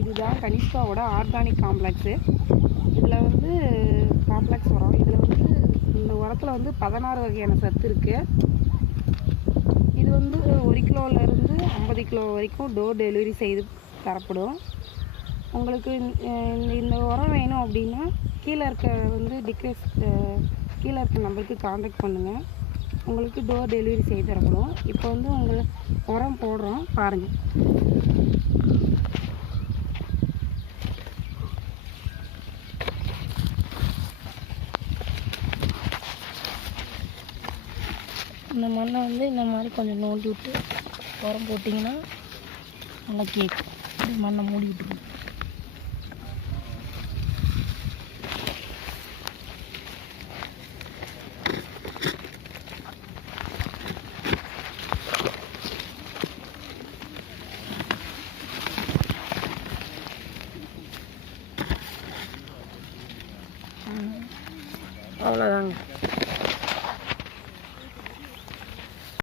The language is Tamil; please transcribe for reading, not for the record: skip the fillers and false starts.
இதுதான் கனிஷ்காவோட ஆர்கானிக் காம்ப்ளெக்ஸு. இதில் வந்து காம்ப்ளெக்ஸ் உரம். இதில் வந்து இந்த உரத்தில் வந்து 16 வகையான சத்து இருக்குது. இது வந்து 1 கிலோவிலேருந்து 50 கிலோ வரைக்கும் டோர் டெலிவரி செய்து தரப்படும். உங்களுக்கு இந்த உரம் வேணும் அப்படின்னா கீழே இருக்க வந்து கீழே இருக்க நம்பருக்கு காண்டாக்ட் பண்ணுங்கள். உங்களுக்கு டோர் டெலிவரி செய்து தரப்படும். இப்போ வந்து உங்களுக்கு உரம் போடுறோம் பாருங்கள். இந்த மண்ணை வந்து இந்த மாதிரி கொஞ்சம் நோண்டி விட்டு உரம் போட்டிங்கன்னா நல்லா கேட்கும். இந்த மண்ணை மூடி விட்டுருங்க. அவ்வளோதாங்க.